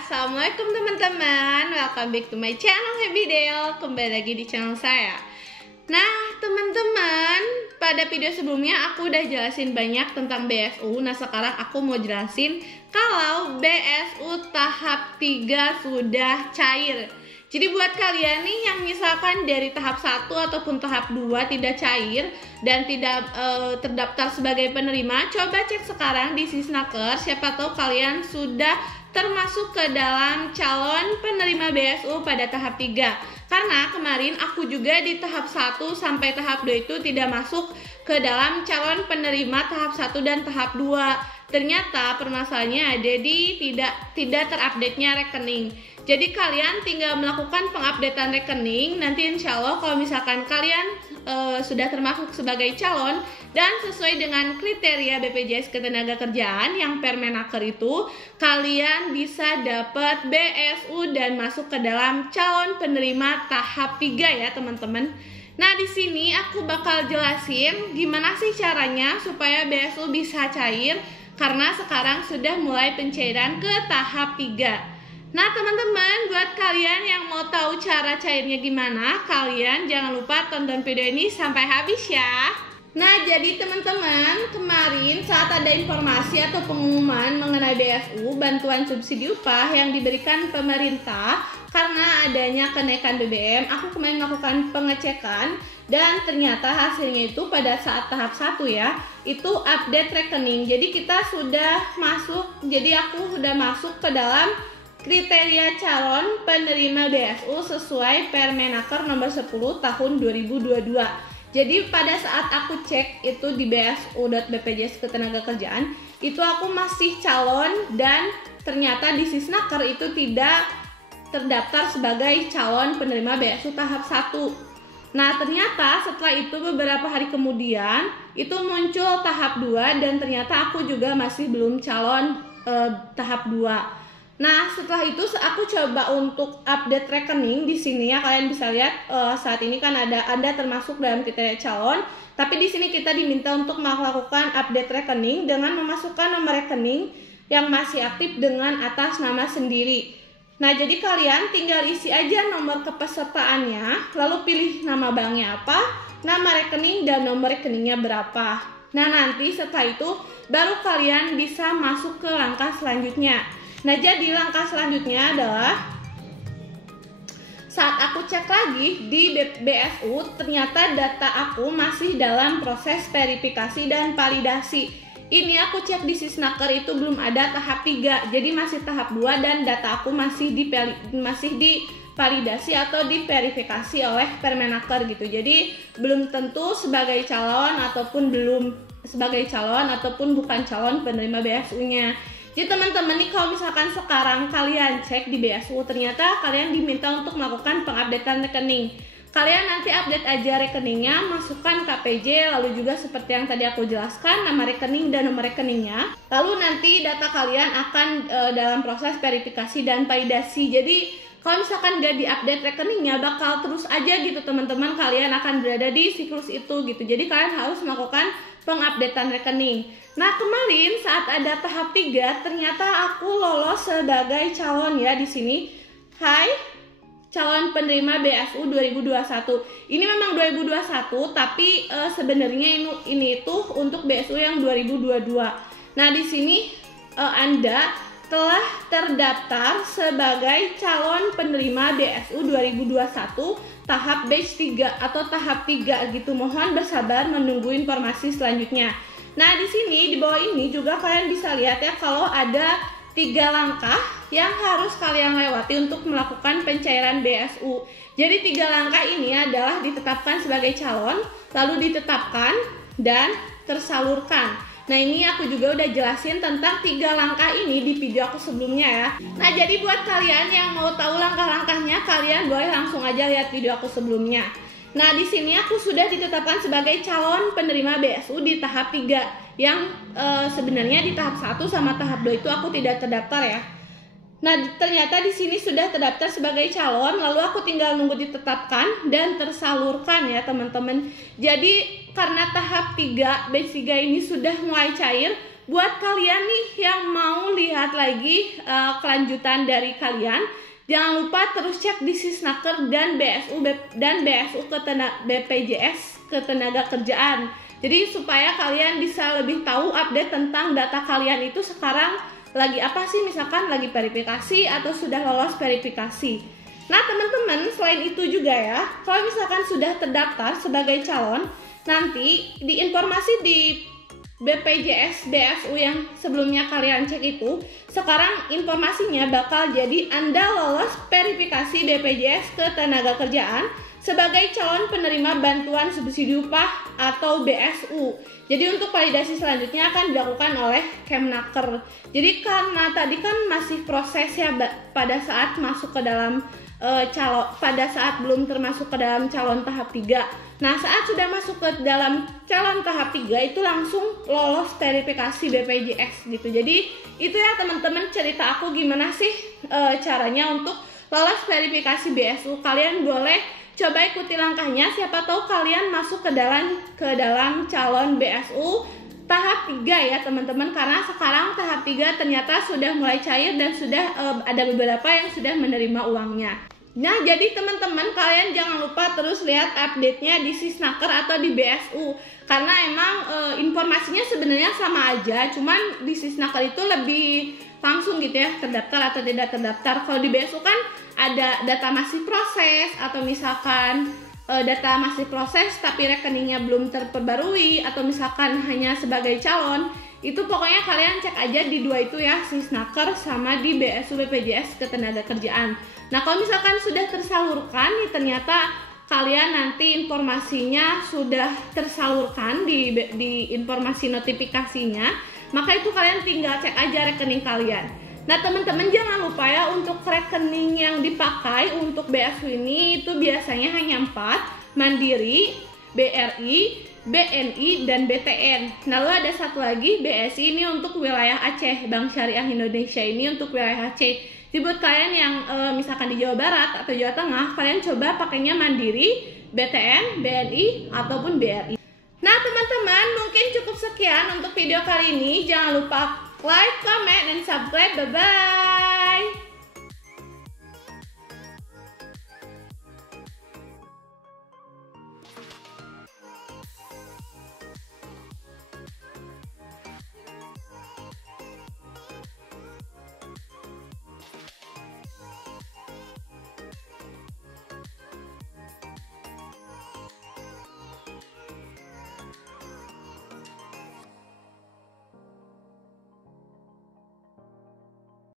Assalamualaikum teman-teman, welcome back to my channel Happy Dale. Kembali lagi di channel saya. Nah teman-teman, pada video sebelumnya aku udah jelasin banyak tentang BSU. Nah sekarang aku mau jelasin kalau BSU tahap 3 sudah cair. Jadi buat kalian nih yang misalkan dari tahap 1 ataupun tahap 2 tidak cair dan tidak terdaftar sebagai penerima, coba cek sekarang di Sisnaker, siapa tahu kalian sudah termasuk ke dalam calon penerima BSU pada tahap 3. Karena kemarin aku juga di tahap 1 sampai tahap 2 itu tidak masuk ke dalam calon penerima tahap 1 dan tahap 2. Ternyata permasalahannya ada di tidak terupdate-nya rekening. Jadi kalian tinggal melakukan pengupdatean rekening. Nanti insya Allah kalau misalkan kalian sudah termasuk sebagai calon dan sesuai dengan kriteria BPJS Ketenagakerjaan yang Permenaker itu, kalian bisa dapat BSU dan masuk ke dalam calon penerima tahap 3 ya teman-teman. Nah di sini aku bakal jelasin gimana sih caranya supaya BSU bisa cair, karena sekarang sudah mulai pencairan ke tahap 3. Nah teman-teman, buat kalian yang mau tahu cara cairnya gimana, kalian jangan lupa tonton video ini sampai habis ya. Nah jadi teman-teman, kemarin saat ada informasi atau pengumuman mengenai BSU, bantuan subsidi upah yang diberikan pemerintah karena adanya kenaikan BBM, aku kemarin melakukan pengecekan dan ternyata hasilnya itu pada saat tahap 1 ya, itu update rekening. Jadi kita sudah masuk, jadi aku sudah masuk ke dalam kriteria calon penerima BSU sesuai Permenaker nomor 10 tahun 2022. Jadi pada saat aku cek itu di bsu.bpjs Ketenagakerjaan, itu aku masih calon dan ternyata di Sisnaker itu tidak terdaftar sebagai calon penerima BSU tahap 1. Nah ternyata setelah itu beberapa hari kemudian itu muncul tahap 2 dan ternyata aku juga masih belum calon tahap 2. Nah setelah itu aku coba untuk update rekening di sini ya, kalian bisa lihat saat ini kan Anda termasuk dalam kriteria calon, tapi di sini kita diminta untuk melakukan update rekening dengan memasukkan nomor rekening yang masih aktif dengan atas nama sendiri. Nah jadi kalian tinggal isi aja nomor kepesertaannya, lalu pilih nama banknya apa, nama rekening dan nomor rekeningnya berapa. Nah nanti setelah itu baru kalian bisa masuk ke langkah selanjutnya. Nah jadi langkah selanjutnya adalah saat aku cek lagi di BSU, ternyata data aku masih dalam proses verifikasi dan validasi. Ini aku cek di Sisnaker itu belum ada tahap 3, jadi masih tahap 2 dan data aku masih divalidasi atau diverifikasi oleh Permenaker gitu. Jadi belum tentu sebagai calon ataupun bukan calon penerima BSU-nya. Jadi teman-teman nih, kalau misalkan sekarang kalian cek di BSU, ternyata kalian diminta untuk melakukan pengupdatean rekening. Kalian nanti update aja rekeningnya, masukkan KPJ, lalu juga seperti yang tadi aku jelaskan, nama rekening dan nomor rekeningnya. Lalu nanti data kalian akan dalam proses verifikasi dan validasi. Jadi kalau misalkan gak diupdate rekeningnya, bakal terus aja gitu teman-teman, kalian akan berada di siklus itu gitu. Jadi kalian harus melakukan pengupdatean rekening. Nah kemarin saat ada tahap 3 ternyata aku lolos sebagai calon ya di sini. Hai, calon penerima BSU 2021. Ini memang 2021 tapi sebenarnya ini itu untuk BSU yang 2022. Nah di sini Anda telah terdaftar sebagai calon penerima BSU 2021 tahap batch 3 atau tahap 3 gitu. Mohon bersabar menunggu informasi selanjutnya. Nah di sini di bawah ini juga kalian bisa lihat ya, kalau ada 3 langkah yang harus kalian lewati untuk melakukan pencairan BSU. Jadi 3 langkah ini adalah ditetapkan sebagai calon, lalu ditetapkan dan tersalurkan. Nah ini aku juga udah jelasin tentang 3 langkah ini di video aku sebelumnya ya. Nah jadi buat kalian yang mau tahu langkah-langkahnya, kalian boleh langsung aja lihat video aku sebelumnya. Nah di sini aku sudah ditetapkan sebagai calon penerima BSU di tahap 3 yang sebenarnya di tahap 1 sama tahap 2 itu aku tidak terdaftar ya. Nah ternyata di sini sudah terdaftar sebagai calon, lalu aku tinggal nunggu ditetapkan dan tersalurkan ya teman-teman. Jadi karena tahap 3 batch 3 ini sudah mulai cair, buat kalian nih yang mau lihat lagi kelanjutan dari kalian, jangan lupa terus cek di Sisnaker dan BSU BPJS Ketenagakerjaan. Jadi supaya kalian bisa lebih tahu update tentang data kalian itu sekarang lagi apa sih, misalkan lagi verifikasi atau sudah lolos verifikasi. Nah teman-teman, selain itu juga ya, kalau misalkan sudah terdaftar sebagai calon, nanti di informasi di BPJS BSU yang sebelumnya kalian cek itu, sekarang informasinya bakal jadi Anda lolos verifikasi BPJS Ketenagakerjaan sebagai calon penerima bantuan subsidi upah atau BSU. Jadi untuk validasi selanjutnya akan dilakukan oleh Kemnaker. Jadi karena tadi kan masih proses ya pada saat masuk ke dalam pada saat belum termasuk ke dalam calon tahap 3. Nah, saat sudah masuk ke dalam calon tahap 3 itu langsung lolos verifikasi BPJS gitu. Jadi itu ya teman-teman cerita aku gimana sih caranya untuk lolos verifikasi BSU. Kalian boleh coba ikuti langkahnya, siapa tahu kalian masuk ke dalam calon BSU tahap 3 ya teman-teman, karena sekarang tahap 3 ternyata sudah mulai cair dan sudah ada beberapa yang sudah menerima uangnya. Nah, jadi teman-teman kalian jangan lupa terus lihat update-nya di Sisnaker atau di BSU, karena emang informasinya sebenarnya sama aja, cuman di Sisnaker itu lebih langsung gitu ya, terdaftar atau tidak terdaftar. Kalau di BSU kan ada data masih proses, atau misalkan data masih proses tapi rekeningnya belum terperbarui, atau misalkan hanya sebagai calon. Itu pokoknya kalian cek aja di dua itu ya, Sisnaker sama di BSU BPJS Ketenagakerjaan. Nah kalau misalkan sudah tersalurkan nih, ternyata kalian nanti informasinya sudah tersalurkan di informasi notifikasinya, maka itu kalian tinggal cek aja rekening kalian. Nah teman-teman jangan lupa ya, untuk rekening yang dipakai untuk BSU ini itu biasanya hanya 4, Mandiri, BRI, BNI, dan BTN. Lalu ada satu lagi BSI, ini untuk wilayah Aceh, Bank Syariah Indonesia ini untuk wilayah Aceh. Jadi buat kalian yang misalkan di Jawa Barat atau Jawa Tengah, kalian coba pakainya Mandiri, BTN, BNI, ataupun BRI. Nah teman-teman, mungkin cukup sekian untuk video kali ini. Jangan lupa like, comment, dan subscribe. Bye-bye.